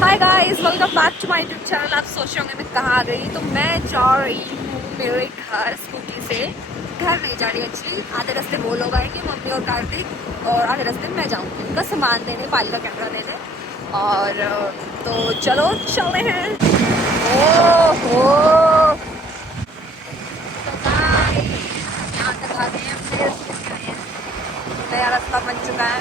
Hi guys, welcome back to my YouTube channel. आप सोच रहे होंगे मैं कहाँ आ गई, तो मैं जा रही हूँ मेरे घर स्कूटी से। घर नहीं जा रही एक्चुअली, आधे रास्ते वो लोग आएंगे, मम्मी और कार्तिक, और आधे रास्ते मैं जाऊँगी उनका सामान देने, पाली का कैमरा देने। और तो चलो चलते हैं। ओहो, तो गाइस यहाँ तक आ गए हैं, फिर स्कूटी में नया रास्ता बन चुका है,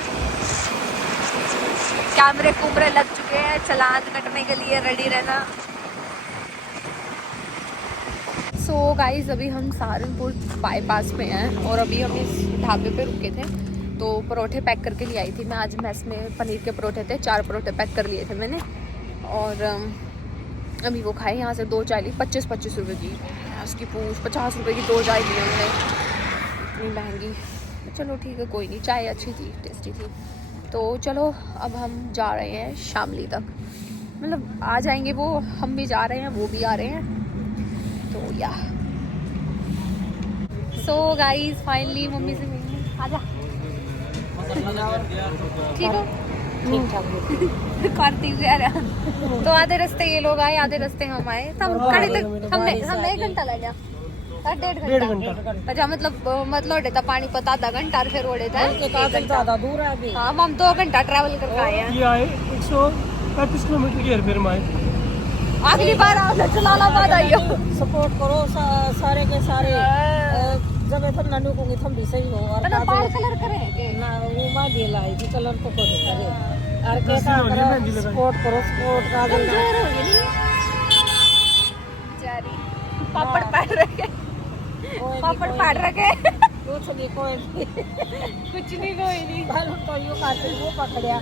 कैमरे कुमरे लग चुके हैं, चालान कटने के लिए रेडी रहना। सो गाइस, अभी हम सहारनपुर बाईपास में हैं और अभी हम इस ढाबे पे रुके थे, तो परोठे पैक करके ले आई थी मैं। आज मेस में पनीर के परोठे थे, 4 परोठे पैक कर लिए थे मैंने। और अभी वो खाए। यहाँ से 2 चाय ली, 25-25 रुपये की। उसकी पूछ 50 रुपये की 2 चाय ली हमने, इतनी महंगी। चलो ठीक है, कोई नहीं, चाय अच्छी थी, टेस्टी थी। तो चलो अब हम जा रहे हैं शामली तक, मतलब आ जाएंगे वो, हम भी जा रहे हैं, वो भी आ रहे हैं। तो या सो गाइस, फाइनली मम्मी से मिलने आजा। ठीक हो? ठीक ठाक। कार्तिक कह रहा। तो आधे रास्ते ये लोग आए, आधे रास्ते हम आए। हम खड़े तक हमने 1 घंटा लगा, 1.5 घंटा। अच्छा, मतलब डेता पानीपत आधा घंटा, फिर वो डेता ज्यादा दूर है अभी। हाँ, हम 2 घंटा ट्रैवल करके आए हैं। ये आए 135 किलोमीटर की हेरफेर में आए। अगली बार आओ ना, जलालाबाद आइयो। सपोर्ट करो सारे के सारे। जब तुम ननू को थम भी सही हो और तो बाल कलर करें के ना वो मा गेला है कि कलर तो कोई करे और के का सपोर्ट करो, सपोर्ट का कमजोर हो गई नहीं जारी। पापड़ पाड़ रखे, पापड़ पाड़ रखे। कुछ नहीं, कोई नहीं, कुछ नहीं, कोई नहीं। बाल तो यो काटे वो पकड़या।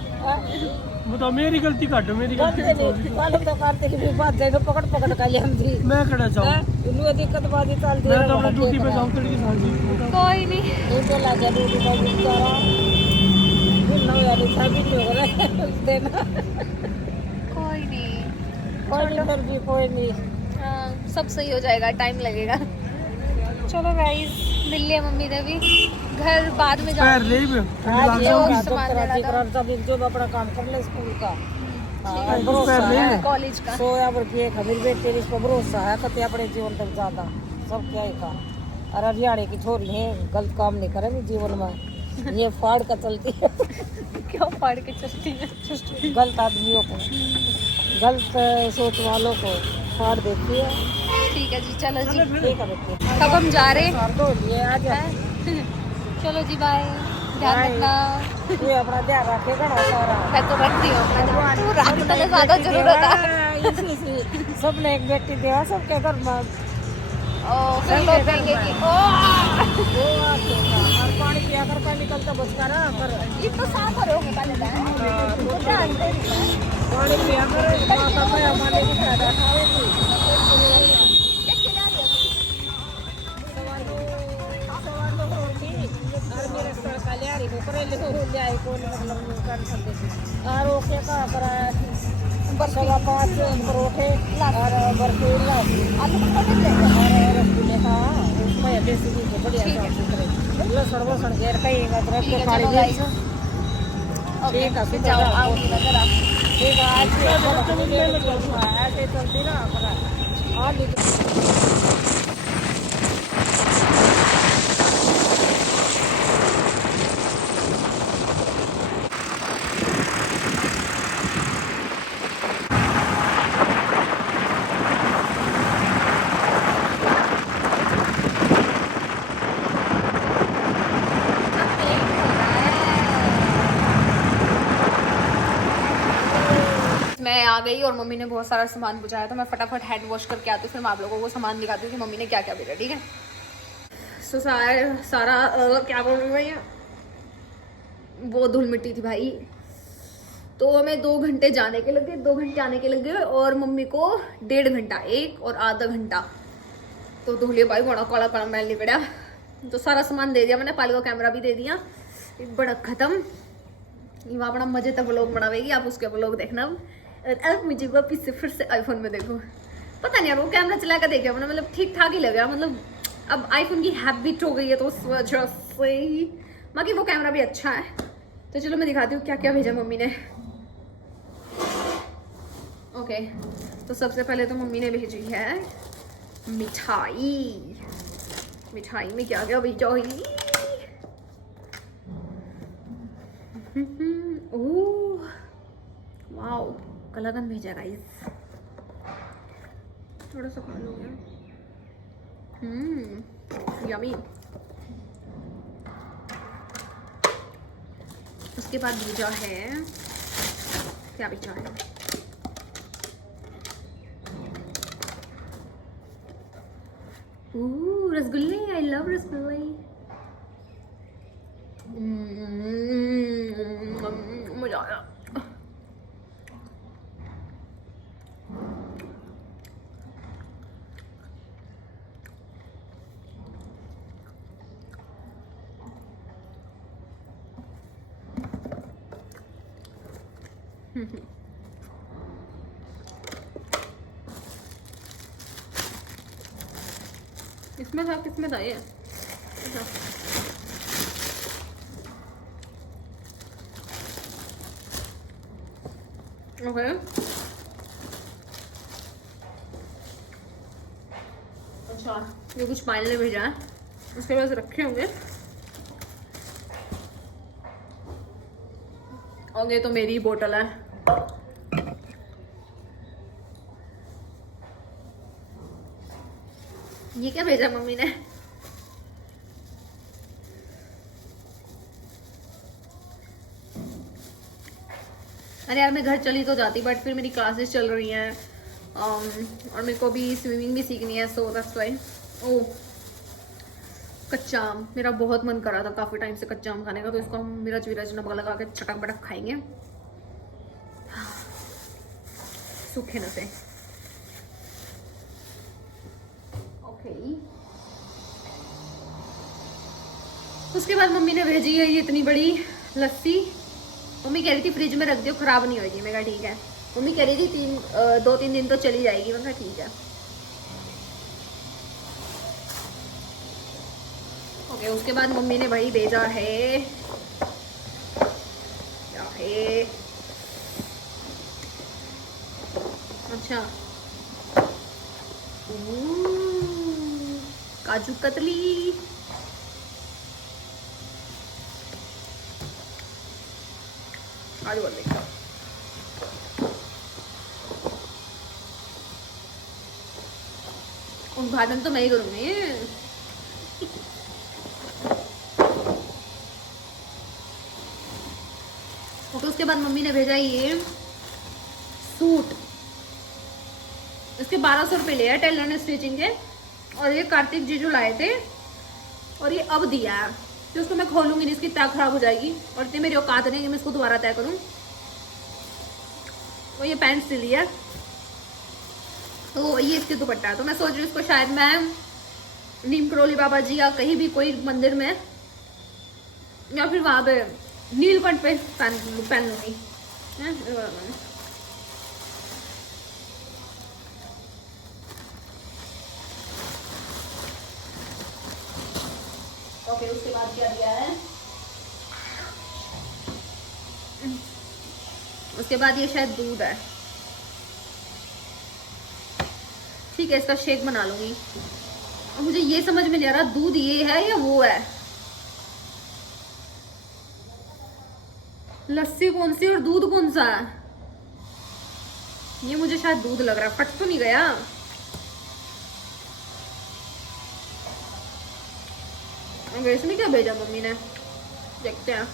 बताओ, मेरी गलती काटो, मेरी गलती नहीं बाल तो काटते के बाद जाए तो पकड़ कर ले हम जी। मैं खड़ा चाहूँ, इन्हों दिक्कत बाजी चल दी। मैं तो अपने ड्यूटी पे जाऊँ तड़की सांझी। कोई नहीं, इनको लगा ड्यूटी पर बेचारा ना यार साबित हो रहा देना। कोई नहीं, कोई नहीं कर भी, कोई नहीं। हाँ, सब सही हो जाएगा, टाइम लगेगा। चलो गाइस, मिल लिया मम्मी ने भी। घर बाद में पैर जाऊँ, ले भी आज ये होगा तो सामान करा लेना था। सब जो अपना काम कर ले स्कूल का। पैर भरोसा ले है कॉलेज का। सोया पर के खमीर बेटे इस पर भरोसा है कते अपने जीवन तक ज्यादा सब क्या ही का। और हरियाणा की छोरी है, गलत काम नहीं करेंगे जीवन में, ये फाड़ का चलती है। क्यों फाड़ के चलती है? गलत आदमियों को, गलत सोच वालों को फाड़ देती है। ठीक है जी, चलो जी, ठीक है बेटे, अब हम जा रहे हैं। दो लिए आज चलो जी, बाय, ध्यान बाय। रखना। ये अपना ध्यान रखेगा ना सारा। मैं तो रखती हूँ अपना ध्यान। तू रख, तुझे ज्यादा जरूरत है। इसी सबने एक बेटी देवा सबके घर में। फिर लोग कहेंगे कि वो आके का और पानी पिया कर का निकलता बचका ना पर इतना साफ हो गए पहले तो ध्यान दे। पानी पिया कर माता पे हमारे की फायदा खाओगी। और मेरे सर का ले रही हो करे ले आई कौन मतलब कर सकते और ओके का करा 5 परोठे और बर्फी आलू पकौड़े ले लो। और रसगुल्ले का उसमें देसी घी को बढ़िया साफ सुथरे लो सर्वो सणगेर कई मतलब ठीक के है, पानी चलो दे। गाइस। ओके, ठीक है, फिर जाओ, आऊंगी मैं जरा। ठीक है आज ऐसे चलती ना अपना आज मैं आ गई और मम्मी ने बहुत सारा सामान बुझाया, तो मैं फटाफट हैंड वॉश करके आती हूँ, फिर मैं आप लोगों को सामान दिखाती हूँ कि मम्मी ने क्या क्या भेजा। ठीक है, सो सारा क्या बोल रही हूँ भैया, वो धूल मिट्टी थी भाई। तो हमें 2 घंटे जाने के लगे, 2 घंटे आने के लगे, और मम्मी को 1.5 घंटा, 1 और आधा घंटा। तो धुलिए भाई, बड़ा काला काला मैल निकला। तो सारा सामान दे दिया मैंने, पाली का कैमरा भी दे दिया, बड़ा खत्म। वहाँ अपना मजे तक व्लॉग बनावेगी, आप उसके व्लॉग देखना। अब मुझे वापिस से फिर से आईफोन में देखो, पता नहीं यार, वो कैमरा चला कर देखा मैंने, मतलब ठीक ठाक ही लगा, मतलब अब आईफोन की हैबिट हो गई है, तो उस वजह से ही। बाकी वो कैमरा भी अच्छा है। तो चलो मैं दिखाती हूँ क्या क्या भेजा मम्मी ने। ओके, तो सबसे पहले तो मम्मी ने भेजी है मिठाई। मिठाई में क्या क्या भेजा है? ओह वाओ, कलाकंद भेजा गाइस, थोड़ा सा खा लूंगा। यमी। उसके बाद भेजा है, क्या भेजा है? रसगुल्ले, आई लव रसगुल्ले। मजा आया। इसमें था, किसमें था ये? अच्छा। ओके, अच्छा ये कुछ पायल ने भेजा है, उसके पास रखे होंगे। और ये तो मेरी बोतल है। ये क्या भेजा मम्मी ने? अरे यार मैं घर चली तो जाती, बट फिर मेरी क्लासेस चल रही हैं और मेरे को भी स्विमिंग भी सीखनी है, सो दैट्स व्हाई। ओह, कच्चा आम, मेरा बहुत मन कर रहा था काफी टाइम से कच्चा आम खाने का, तो इसको हम मिर्च विरच नमक लगा के चटक बटक खाएंगे सूखे न से। ओके, उसके बाद मम्मी ने भेजी है ये इतनी बड़ी लस्सी। मम्मी कह रही थी फ्रिज में रख दियो, खराब नहीं होगी। मैं कहा ठीक है। मम्मी कह रही थी 2-3 दिन तो चली जाएगी। मैं कहा ठीक है। ओके, उसके बाद मम्मी ने भाई भेजा है, क्या है, अच्छा काजू कतली। काजू कतली उद्घाटन तो मैं ही करूंगी। ओके, उसके बाद मम्मी ने भेजा ये सूट। इसके 1200 रुपये लिया टेलर ने स्टिचिंग के, और ये कार्तिक जी जो लाए थे, और ये अब दिया है। तो उसको मैं खोलूंगी नहीं, इसकी तय खराब हो जाएगी, और इतनी मेरी औकात नहीं कि मैं इसको दोबारा तय करूँ। तो ये पैंट सिली है, तो ये इसके दुपट्टा है। तो मैं सोच रही हूँ इसको शायद मैं नीम करोली बाबा जी या कहीं भी कोई मंदिर में या फिर वहां पे नीलकंठ पे पहन लूंगी। ओके, उसके बाद क्या दिया है? उसके बाद ये शायद दूध है। ठीक है, इसका शेक बना लूंगी। और मुझे ये समझ में नहीं आ रहा दूध ये है या वो है। लस्सी कौन सी और दूध कौन सा है? ये मुझे शायद दूध लग रहा है। फट तो नहीं गया? इसमें क्या भेजा मम्मी ने, देखते हैं।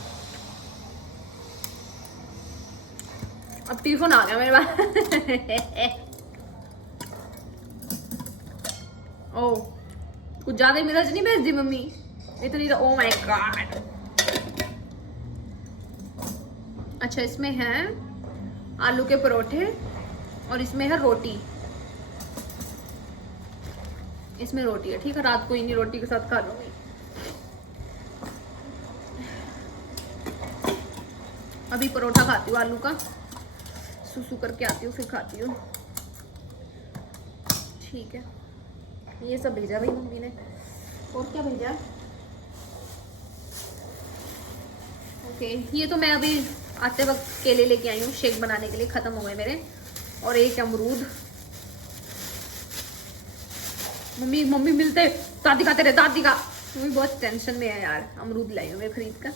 अब टिफिन आ गया मेरे पास। ओह, कुछ ज्यादा मिर्च नहीं भेज दी मम्मी इतनी तो। Oh my God. अच्छा, इसमें है आलू के परोठे और इसमें है रोटी। इसमें रोटी है, ठीक है। रात को इन्हीं रोटी के साथ खा लूंगी। अभी परोठा खाती हूँ आलू का, सुसु करके आती हूँ फिर खाती हूँ। ठीक है, ये सब भेजा भाई मम्मी ने। और क्या भेजा? ओके, ये तो मैं अभी आते वक्त केले लेके आई हूँ शेक बनाने के लिए, खत्म हो गए मेरे। और एक अमरूद। मम्मी मम्मी मिलते दादी का, तेरे दादी का। मम्मी बहुत टेंशन में है यार, अमरूद लाई हूँ मैं खरीद कर।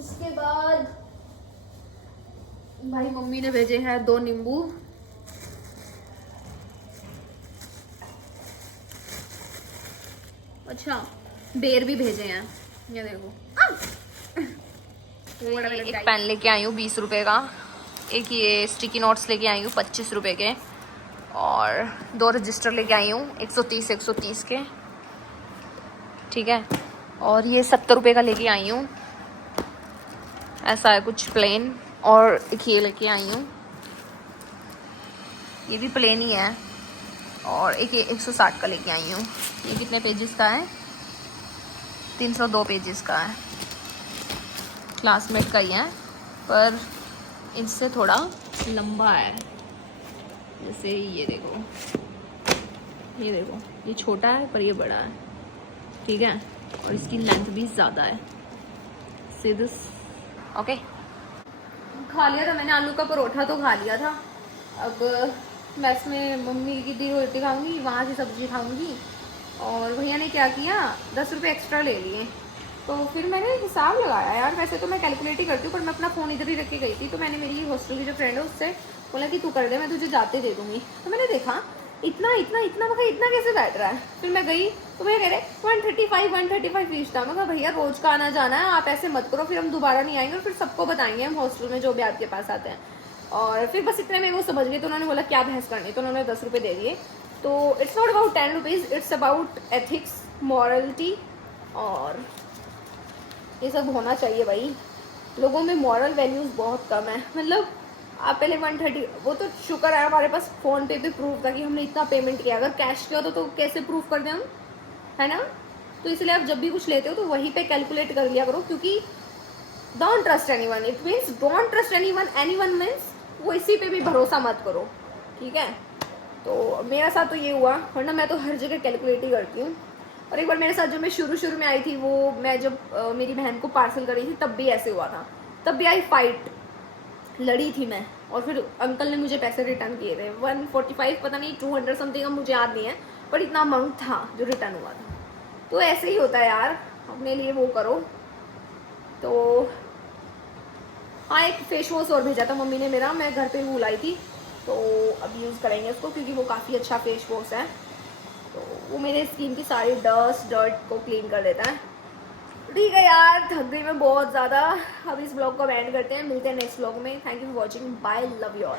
उसके बाद भाई मम्मी ने भेजे हैं 2 नींबू। अच्छा बेर भी भेजे हैं, ये देखो। एक पेन लेके आई हूँ 20 रुपए का, एक ये स्टिकी नोट्स लेके आई हूँ 25 रुपए के, और 2 रजिस्टर लेके आई हूँ 130 के, ठीक है। और ये 70 रुपए का लेके आई हूँ, ऐसा है कुछ प्लेन। और एक ये लेके आई हूँ, ये भी प्लेन ही है। और एक 160 का लेके आई हूँ। ये कितने पेजेस का है? 302 पेजेस का है। क्लासमेट का ही है पर इससे थोड़ा लंबा है। जैसे ये देखो, ये छोटा है पर ये बड़ा है, ठीक है। और इसकी लेंथ भी ज़्यादा है। See this, okay. खा लिया था मैंने, आलू का परोठा तो खा लिया था। अब मैस में मम्मी की दी रोटी खाऊंगी, वहाँ से सब्जी खाऊंगी। और भैया ने क्या किया, 10 रुपये एक्स्ट्रा ले लिए। तो फिर मैंने हिसाब लगाया यार, वैसे तो मैं कैलकुलेट ही करती हूँ, पर मैं अपना फ़ोन इधर ही रख के गई थी। तो मैंने मेरी हॉस्टल की जो फ्रेंड है उससे बोला कि तू कर दे, मैं तुझे जाते दे दूँगी। तो मैंने देखा इतना इतना इतना, मैं इतना कैसे बैठ रहा है। फिर मैं गई तो भैया कह रहे 135 फीस था। मैं कहा भैया रोज का आना जाना है, आप ऐसे मत करो, फिर हम दोबारा नहीं आएंगे और फिर सबको बताएंगे हम हॉस्टल में जो भी आपके पास आते हैं। और फिर बस इतने में वो समझ गए, तो उन्होंने बोला क्या बहस करनी, तो उन्होंने 10 रुपये दे दिए। तो it's not about 10 rupees, it's about ethics, morality, और ये सब होना चाहिए भाई। लोगों में मॉरल वैल्यूज़ बहुत कम है। मतलब आप पहले 130, वो तो शुक्र है हमारे पास फ़ोन पे भी प्रूफ था कि हमने इतना पेमेंट किया। अगर कैश किया तो कैसे प्रूफ कर दें हम, है ना। तो इसलिए आप जब भी कुछ लेते हो तो वहीं पे कैलकुलेट कर लिया करो, क्योंकि don't trust anyone, it means don't trust anyone means वो इसी पे भी भरोसा मत करो, ठीक है। तो मेरा साथ तो ये हुआ, वरना मैं तो हर जगह कैलकुलेट ही करती हूँ। और एक बार मेरे साथ जब मैं शुरू में आई थी, वो मैं जब मेरी बहन को पार्सल करी थी, तब भी ऐसे हुआ था। तब भी आई फाइट, लड़ी थी मैं, और फिर अंकल ने मुझे पैसे रिटर्न किए थे 145, पता नहीं 200 समथिंग, अब मुझे याद नहीं है, पर इतना अमाउंट था जो रिटर्न हुआ था। तो ऐसे ही होता है यार, अपने लिए वो करो। तो हाँ, एक फेस वॉश और भेजा था मम्मी ने मेरा, मैं घर पे भूल आई थी, तो अब यूज़ करेंगे उसको, क्योंकि वो काफ़ी अच्छा फेस वॉश है। तो वो मेरे स्किन की सारी डर्ट को क्लीन कर देता है। ठीक है यार, थक गई मैं बहुत ज़्यादा। अब इस ब्लॉग को एंड करते हैं, मिलते हैं नेक्स्ट ब्लॉग में। Thank you for watching, bye, love you all.